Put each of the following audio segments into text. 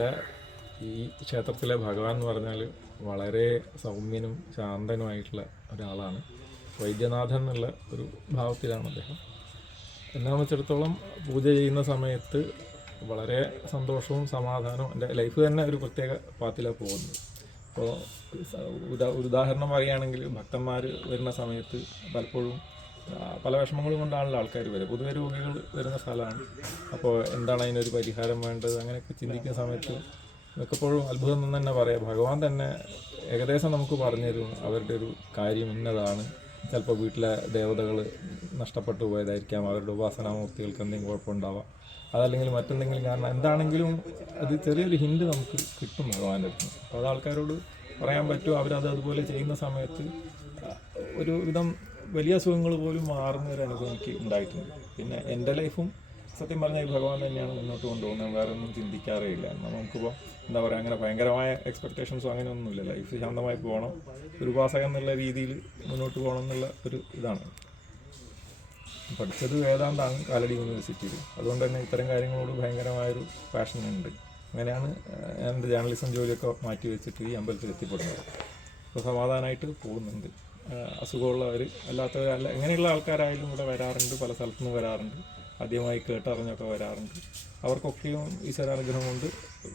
ഇവിടെ ഈ ക്ഷേത്രത്തിലെ ഭഗവാൻ എന്ന് പറഞ്ഞാൽ വളരെ സൗമ്യനും ശാന്തനുമായിട്ടുള്ള ഒരാളാണ്. വൈദ്യനാഥൻ എന്നുള്ള ഒരു ഭാവത്തിലാണ് അദ്ദേഹം. എന്നെ സംബന്ധിച്ചിടത്തോളം പൂജ ചെയ്യുന്ന സമയത്ത് വളരെ സന്തോഷവും സമാധാനവും, എൻ്റെ ലൈഫ് തന്നെ ഒരു പ്രത്യേക പാത്തിലാണ് പോകുന്നത്. അപ്പോൾ ഒരു ഉദാഹരണം പറയുകയാണെങ്കിൽ, ഭക്തന്മാർ വരുന്ന സമയത്ത് പലപ്പോഴും പല വിഷമങ്ങളും കൊണ്ടാണല്ലോ ആൾക്കാർ വരിക. പൊതുവെ രോഗികൾ വരുന്ന സ്ഥലമാണ്. അപ്പോൾ എന്താണ് അതിനൊരു പരിഹാരം വേണ്ടത്, അങ്ങനെയൊക്കെ ചിന്തിക്കുന്ന സമയത്ത് മിക്കപ്പോഴും അത്ഭുതം എന്ന് തന്നെ പറയാം. ഭഗവാൻ തന്നെ ഏകദേശം നമുക്ക് പറഞ്ഞു തരും അവരുടെ ഒരു കാര്യം ഇന്നതാണ്. ചിലപ്പോൾ വീട്ടിലെ ദേവതകൾ നഷ്ടപ്പെട്ടു പോയതായിരിക്കാം, അവരുടെ ഉപാസനാമൂർത്തികൾക്ക് എന്തെങ്കിലും കുഴപ്പമുണ്ടാവാം, അതല്ലെങ്കിൽ മറ്റെന്തെങ്കിലും കാരണം എന്താണെങ്കിലും അത് ചെറിയൊരു ഹിൻഡ് നമുക്ക് കിട്ടും ഭഗവാന്റെ അടുത്ത്. അപ്പോൾ അത് ആൾക്കാരോട് പറയാൻ പറ്റും. അവരത് അതുപോലെ ചെയ്യുന്ന സമയത്ത് ഒരു വിധം വലിയ അസുഖങ്ങൾ പോലും മാറുന്ന ഒരു അനുഭവം എനിക്ക് ഉണ്ടായിട്ടുണ്ട്. പിന്നെ എൻ്റെ ലൈഫും സത്യം പറഞ്ഞാൽ ഈ ഭഗവാൻ തന്നെയാണ് മുന്നോട്ട് കൊണ്ടുപോകുന്നത്. വേറെ ഒന്നും ചിന്തിക്കാറേ ഇല്ല. നമുക്കിപ്പോൾ എന്താ പറയുക, അങ്ങനെ ഭയങ്കരമായ എക്സ്പെക്റ്റേഷൻസോ അങ്ങനെയൊന്നുമില്ല. ലൈഫ് ശാന്തമായി പോകണം, ഒരു ഉപാസകൻ എന്നുള്ള രീതിയിൽ മുന്നോട്ട് പോകണം എന്നുള്ള ഒരു ഇതാണ്. പഠിച്ചത് വേദാന്താണ് കാലടി യൂണിവേഴ്സിറ്റിയിൽ. അതുകൊണ്ട് തന്നെ ഇത്തരം കാര്യങ്ങളോട് ഭയങ്കരമായൊരു പാഷൻ ഉണ്ട്. അങ്ങനെയാണ് ഞാൻ എൻ്റെ ജേർണലിസം ജോലിയൊക്കെ മാറ്റി വെച്ചിട്ട് ഈ അമ്പലത്തിൽ എത്തിപ്പെടുന്നത്. ഇപ്പോൾ സമാധാനമായിട്ട് പോകുന്നുണ്ട്. അസുഖമുള്ളവർ അല്ലാത്തവരല്ല, എങ്ങനെയുള്ള ആൾക്കാരായാലും ഇവിടെ വരാറുണ്ട്, പല സ്ഥലത്തുനിന്ന് വരാറുണ്ട്, ആദ്യമായി കേട്ടറിഞ്ഞൊക്കെ വരാറുണ്ട്. അവർക്കൊക്കെയും ഈശ്വരാനുഗ്രഹം കൊണ്ട്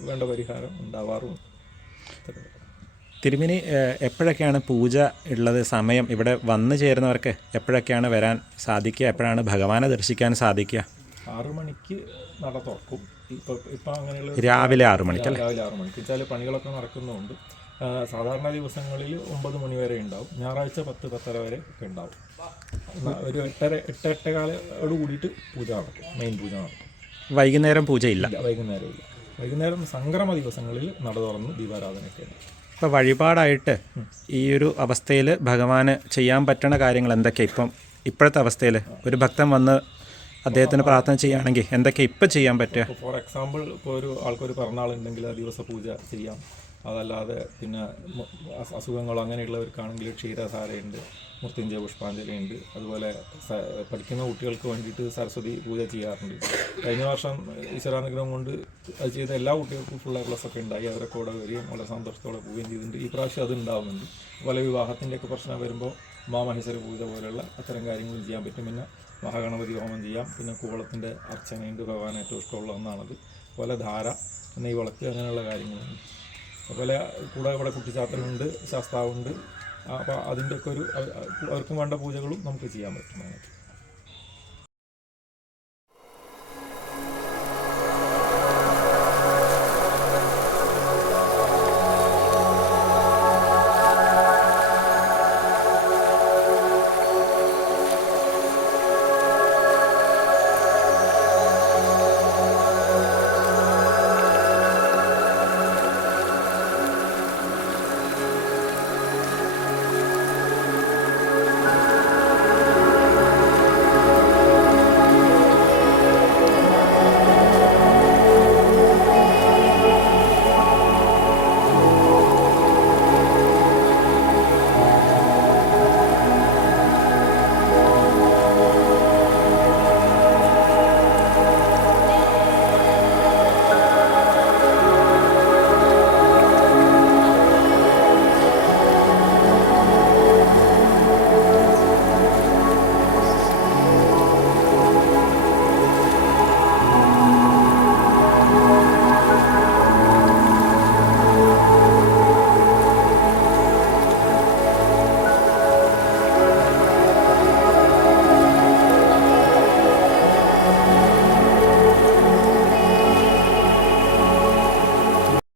വേണ്ട പരിഹാരം ഉണ്ടാവാറുമുണ്ട്. തിരുമേനി എപ്പോഴൊക്കെയാണ് പൂജ ഉള്ളത് സമയം? ഇവിടെ വന്നു ചേരുന്നവർക്ക് എപ്പോഴൊക്കെയാണ് വരാൻ സാധിക്കുക? എപ്പോഴാണ് ഭഗവാനെ ദർശിക്കാൻ സാധിക്കുക? 6 മണിക്ക് നട തുറക്കും. ഇപ്പം അങ്ങനെയുള്ള രാവിലെ 6 മണിക്കല്ലേ? രാവിലെ 6 മണിക്ക് വെച്ചാൽ പണികളൊക്കെ നടക്കുന്നുണ്ട്. സാധാരണ ദിവസങ്ങളിൽ 9 മണി വരെ ഉണ്ടാവും. ഞായറാഴ്ച 10-10:30 വരെ ഒക്കെ ഉണ്ടാവും. ഒരു 8-8:15 കൂടിയിട്ട് പൂജ നടക്കും. മെയിൻ പൂജ നടക്കും. വൈകുന്നേരം പൂജയില്ല? വൈകുന്നേരം ഇല്ല. വൈകുന്നേരം സംക്രമ ദിവസങ്ങളിൽ നട തുറന്ന് ദീപാരാധനയൊക്കെയാണ്. ഇപ്പോൾ വഴിപാടായിട്ട് ഈ ഒരു അവസ്ഥയിൽ ഭഗവാന് ചെയ്യാൻ പറ്റുന്ന കാര്യങ്ങൾ എന്തൊക്കെയാണ്? ഇപ്പോഴത്തെ അവസ്ഥയിൽ ഒരു ഭക്തൻ വന്ന് അദ്ദേഹത്തിന് പ്രാർത്ഥന ചെയ്യുകയാണെങ്കിൽ എന്തൊക്കെ ഇപ്പം ചെയ്യാൻ പറ്റുക? ഫോർ എക്സാമ്പിൾ, ഇപ്പോൾ ഒരു ആൾക്കൊരു പിറന്നാളുണ്ടെങ്കിൽ ആ ദിവസ പൂജ ചെയ്യാം. അതല്ലാതെ പിന്നെ അസുഖങ്ങളോ അങ്ങനെയുള്ളവർക്കാണെങ്കിൽ ക്ഷീരധാരയുണ്ട്, മൃത്യുഞ്ജയ പുഷ്പാഞ്ജലിയുണ്ട്. അതുപോലെ പഠിക്കുന്ന കുട്ടികൾക്ക് വേണ്ടിയിട്ട് സരസ്വതി പൂജ ചെയ്യാറുണ്ട്. കഴിഞ്ഞ വർഷം ഈശ്വരാനുഗ്രഹം കൊണ്ട് അത് ചെയ്ത എല്ലാ കുട്ടികൾക്കും ഫുൾ A+ ഒക്കെ ഉണ്ടായി. അവരൊക്കെ ഇവിടെ വരികയും വളരെ സന്തോഷത്തോടെ പോവുകയും ചെയ്തിട്ടുണ്ട്. ഈ പ്രാവശ്യം അത് ഉണ്ടാകുന്നുണ്ട്. അതുപോലെ വിവാഹത്തിൻ്റെയൊക്കെ പ്രശ്നം വരുമ്പോൾ ഉമാമഹേശ്വര പൂജ പോലെയുള്ള അത്തരം കാര്യങ്ങളും ചെയ്യാൻ പറ്റും. പിന്നെ മഹാഗണപതി ഹോമം ചെയ്യാം. പിന്നെ കൂവളത്തിൻ്റെ അർച്ചനയുണ്ട്, ഭഗവാൻ ഏറ്റവും ഇഷ്ടമുള്ള ഒന്നാണത്. അതുപോലെ ധാര, നെയ്വിളക്ക്, അങ്ങനെയുള്ള കാര്യങ്ങളുണ്ട്. അതുപോലെ കൂടെ ഇവിടെ കുട്ടിച്ചാത്തനുണ്ട്, ശാസ്താവുണ്ട്. അപ്പോൾ അതിൻ്റെയൊക്കെ അവർക്കും വേണ്ട പൂജകളും നമുക്ക് ചെയ്യാൻ പറ്റും.